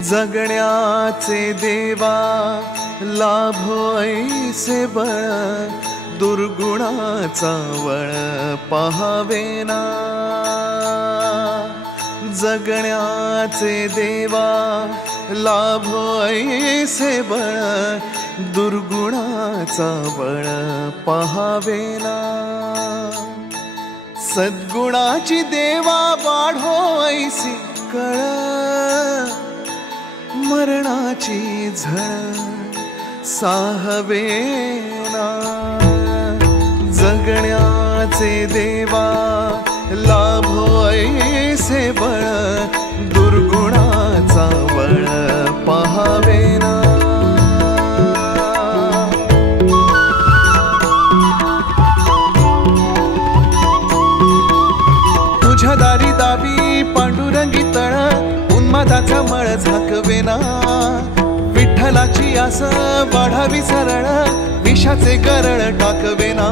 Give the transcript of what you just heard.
जगण्याचे देवा लाभो ऐसे बळ, दुर्गुणाचा वळ पाहावेना। जगण्याचे देवा लाभो ऐसे बळ, दुर्गुणाचा बळ पाहावेना। सद्गुणाची देवा वाढो ऐसी कळ, मरणाची झळ साहवेना। जगण्याचे देवा लाभो ऐसे बळ, दुर्गुणाचा बळ पाहावेना। तुझ्या दारी दावी पांडुरंगी तळ, उन्मादाचा मळ झाकवेना। विठ्ठलाची आस वाढावी सरळ, विषाचे गरळ टाकवेना।